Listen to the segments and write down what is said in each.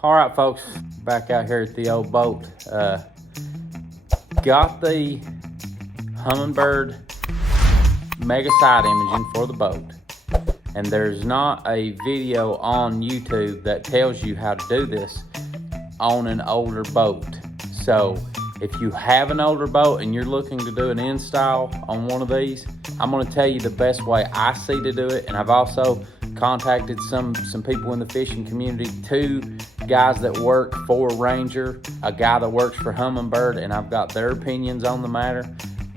All right, folks, back out here at the old boat. Got the Humminbird mega side imaging for the boat, and there's not a video on YouTube that tells you how to do this on an older boat. So if you have an older boat and you're looking to do an install on one of these, I'm going to tell you the best way I see to do it. And I've also contacted some people in the fishing community, two guys that work for Ranger, a guy that works for Humminbird, and I've got their opinions on the matter.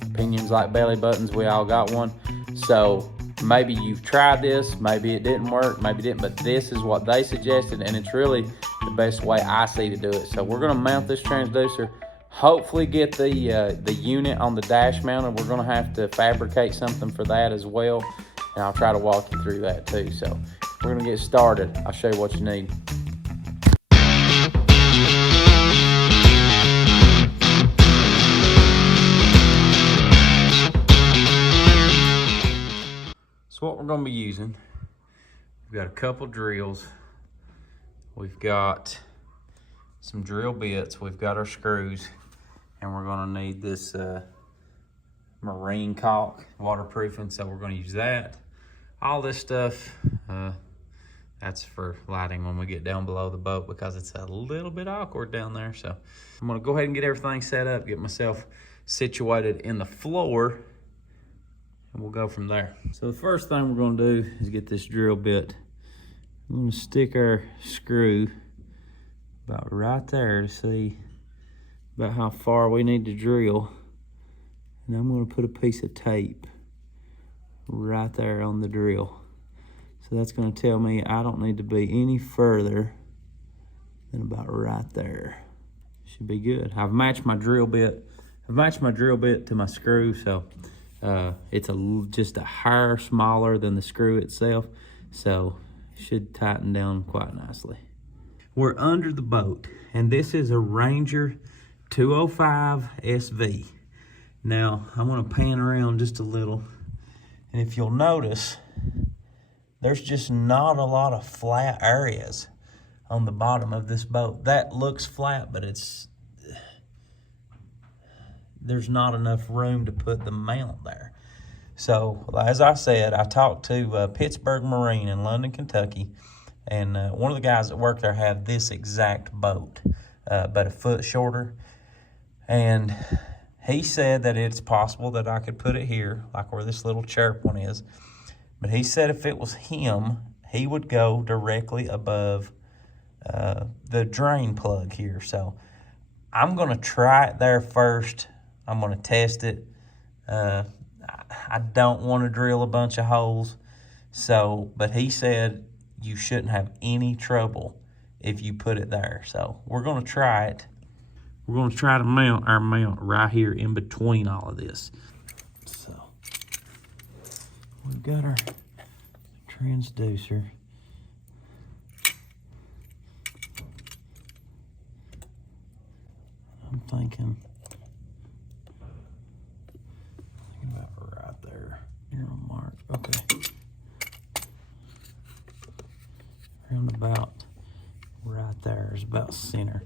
Opinions like belly buttons, we all got one. So maybe you've tried this, maybe it didn't work, maybe it didn't, but this is what they suggested, and it's really the best way I see to do it. So we're gonna mount this transducer, hopefully get the unit on the dash mounted. We're gonna have to fabricate something for that as well, and I'll try to walk you through that too. So we're gonna get started. I'll show you what you need. So what we're gonna be using, we've got a couple drills, we've got some drill bits, we've got our screws, and we're gonna need this marine caulk, waterproofing, so we're gonna use that. All this stuff, that's for lighting when we get down below the boat, because it's a little bit awkward down there. So I'm gonna go ahead and get everything set up, get myself situated in the floor, and we'll go from there. So the first thing we're gonna do is get this drill bit. I'm gonna stick our screw about right there to see about how far we need to drill. And I'm gonna put a piece of tape right there on the drill. So that's gonna tell me I don't need to be any further than about right there. Should be good. I've matched my drill bit. To my screw, so it's just a hair smaller than the screw itself, so it should tighten down quite nicely. We're under the boat, and this is a Ranger 205 SV. Now, I'm gonna pan around just a little, and if you'll notice, there's just not a lot of flat areas on the bottom of this boat. That looks flat, but there's not enough room to put the mount there. So, as I said, I talked to Pittsburgh Marine in London, Kentucky, and one of the guys that worked there had this exact boat, but a foot shorter. And he said that it's possible that I could put it here, like where this little chirp one is. But he said if it was him, he would go directly above the drain plug here. So I'm gonna try it there first. I'm gonna test it. I don't want to drill a bunch of holes. So, but he said you shouldn't have any trouble if you put it there. So we're gonna try it. We're gonna try to mount our mount right here in between all of this. So we've got our transducer. I'm thinking about right there. Here on mark. Okay. Around about right there is about center.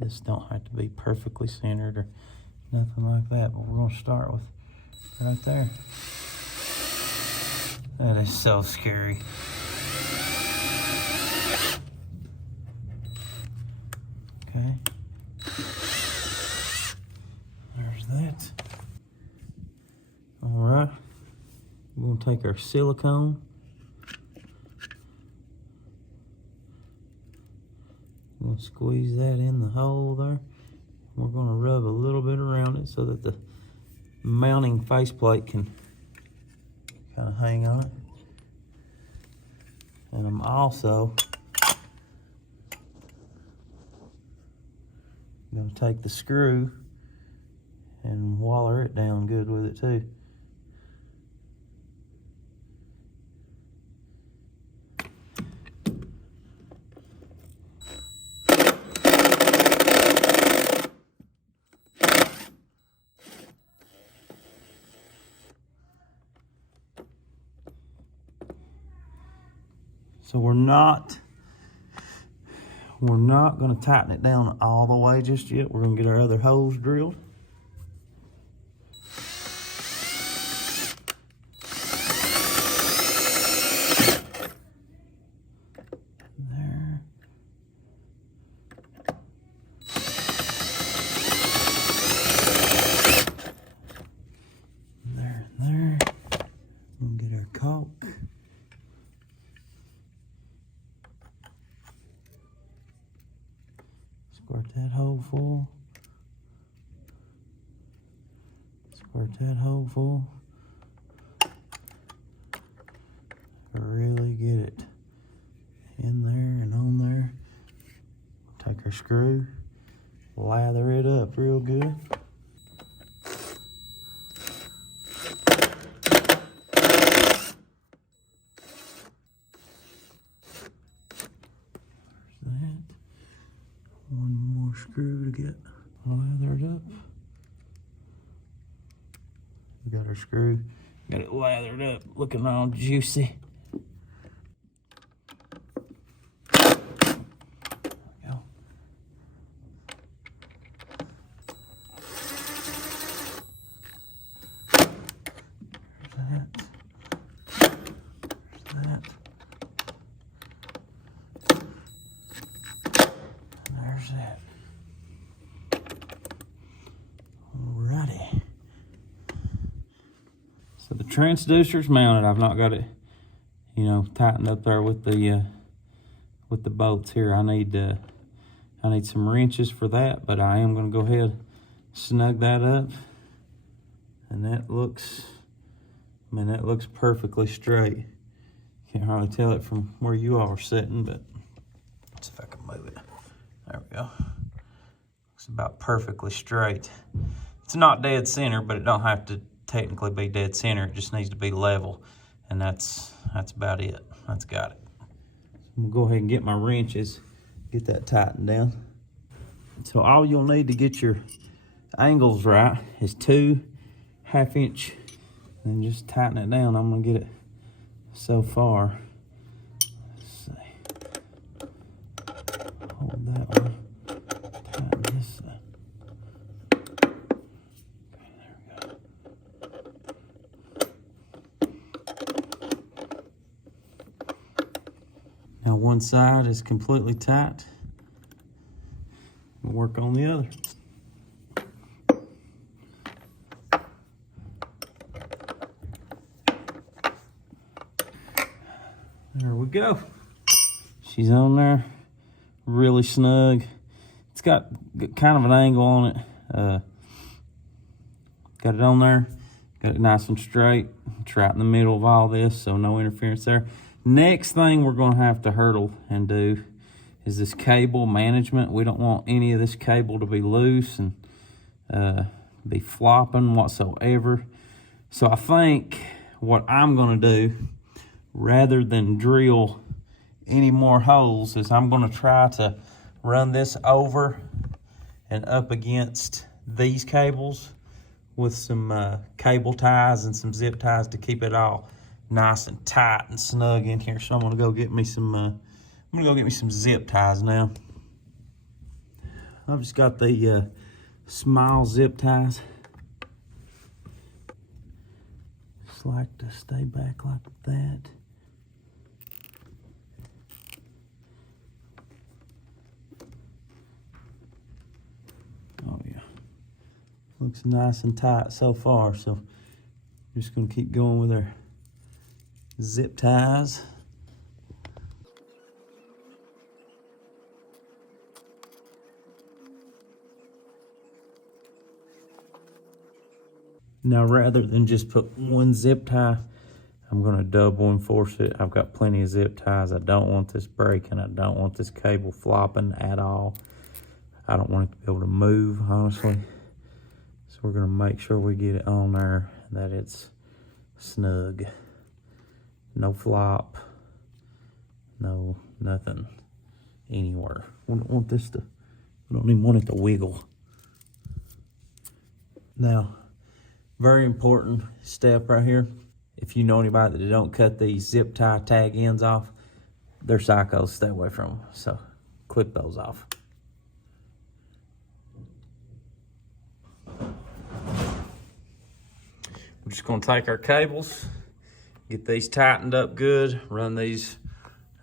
This don't have to be perfectly centered or nothing like that, but we're gonna start with right there. That is so scary. Okay. There's that. All right. We're gonna take our silicone. We're gonna squeeze that in the hole there. We're gonna rub a little bit around it so that the mounting faceplate can kind of hang on it. And I'm also gonna take the screw and waller it down good with it too. So we're We're not gonna tighten it down all the way just yet. We're gonna get our other holes drilled. There. There, there. We'll get our caulk. Squirt that hole full. Squirt that hole full. Really get it in there and on there. Take our screw, lather it up real good. There's that. One more screw to get lathered up. We got our screw, got it lathered up, looking all juicy. There we go. There's that. There's that. There's that. Alrighty. So the transducer's mounted. I've not got it, you know, tightened up there with the bolts here. I need some wrenches for that, but I am gonna go ahead and snug that up. And that looks, I mean, that looks perfectly straight. Can't hardly tell it from where you all are sitting, but let's see if I can move it. There we go. Looks about perfectly straight. It's not dead center, but it don't have to technically be dead center. It just needs to be level, and that's about it. That's got it. I'm gonna go ahead and get my wrenches, get that tightened down. So all you'll need to get your angles right is 2 1/2 inch, and just tighten it down. I'm gonna get it so far. Let's see. Hold that one. Tighten this up. Now one side is completely tight. We'll work on the other. There we go. She's on there, really snug. It's got kind of an angle on it. Got it on there, got it nice and straight. It's right in the middle of all this, so no interference there. Next thing we're gonna have to hurdle and do is this cable management. We don't want any of this cable to be loose and be flopping whatsoever. So I think what I'm gonna do, rather than drill any more holes, is I'm gonna try to run this over and up against these cables with some cable ties and some zip ties to keep it all nice and tight and snug in here. So I'm gonna go get me some zip ties now. I've just got the small zip ties. Just like to stay back like that. Oh yeah, looks nice and tight so far. So I'm just gonna keep going with our zip ties. Now, rather than just put one zip tie, I'm gonna double enforce it. I've got plenty of zip ties. I don't want this breaking. I don't want this cable flopping at all. I don't want it to be able to move, honestly. So we're gonna make sure we get it on there, that it's snug. No flop, no nothing anywhere. We don't want this to, we don't even want it to wiggle. Now, very important step right here. If you know anybody that don't cut these zip tie tag ends off, they're psychos, stay away from them. So clip those off. We're just gonna take our cables, get these tightened up good, run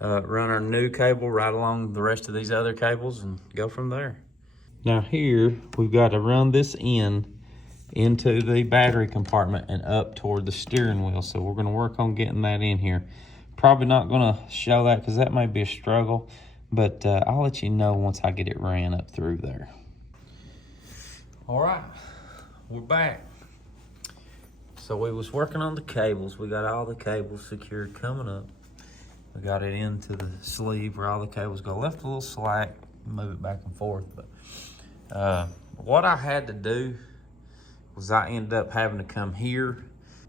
our new cable right along the rest of these other cables and go from there. Now here, we've got to run this into the battery compartment and up toward the steering wheel. So we're gonna work on getting that in here. Probably not gonna show that because that may be a struggle, but I'll let you know once I get it ran up through there. All right, we're back. So we was working on the cables. We got all the cables secured coming up. We got it into the sleeve where all the cables go. Left a little slack, move it back and forth. But what I had to do was I ended up having to come here,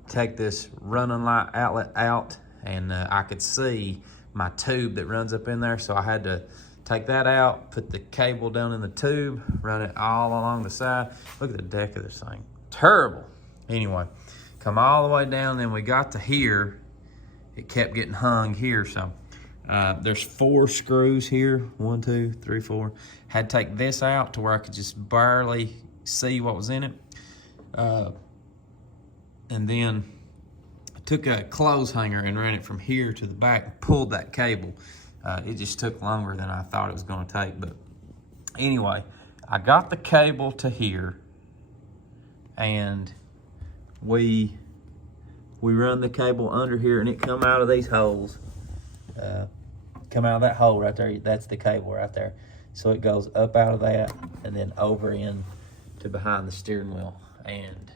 take this running light outlet out, and I could see my tube that runs up in there. So I had to take that out, put the cable down in the tube, run it all along the side. Look at the deck of this thing, terrible. Anyway, come all the way down, then we got to here. It kept getting hung here, so there's 4 screws here. 1, 2, 3, 4. Had to take this out to where I could just barely see what was in it. And then I took a clothes hanger and ran it from here to the back and pulled that cable. It just took longer than I thought it was gonna take, but anyway, I got the cable to here, and we run the cable under here, and it come out of these holes. Come out of that hole right there. That's the cable right there. So it goes up out of that and then over in to behind the steering wheel. And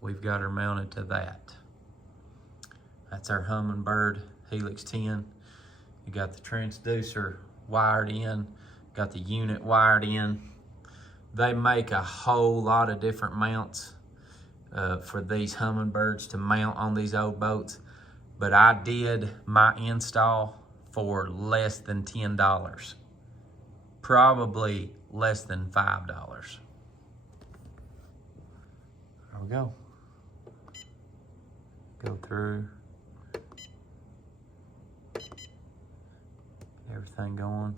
we've got her mounted to that. That's our Humminbird Helix 10. You got the transducer wired in, got the unit wired in. They make a whole lot of different mounts for these Humminbirds to mount on these old boats, but I did my install for less than $10, probably less than $5. There we go. Go through, everything going.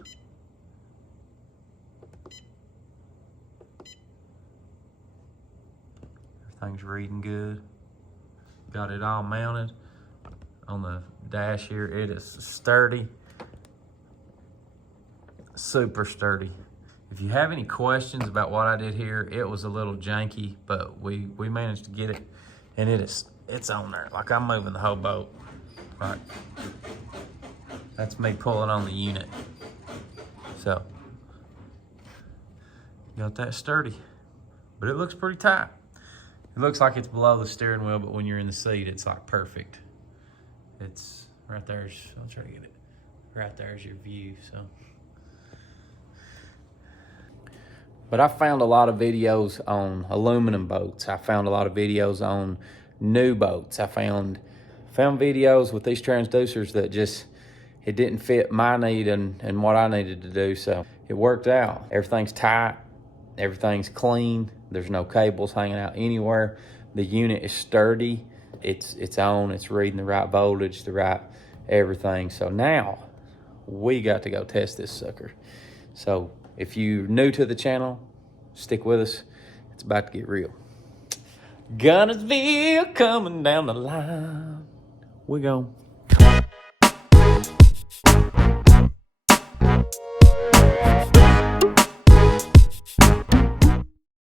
Everything's reading good. Got it all mounted on the dash here. It is sturdy, super sturdy. If you have any questions about what I did here, it was a little janky, but we managed to get it, and it's on there. Like, I'm moving the whole boat. Right. That's me pulling on the unit. So, got that sturdy, but it looks pretty tight. It looks like it's below the steering wheel, but when you're in the seat, it's like perfect. It's right there's, I'll try to get it. Right there's your view, so. But I found a lot of videos on aluminum boats. I found a lot of videos on new boats. I found videos with these transducers that just, it didn't fit my need and what I needed to do, so it worked out. Everything's tight, everything's clean. There's no cables hanging out anywhere. The unit is sturdy. It's on, it's reading the right voltage, the right everything. So now we got to go test this sucker. So if you're new to the channel, stick with us. It's about to get real. Gunnersville coming down the line. We go.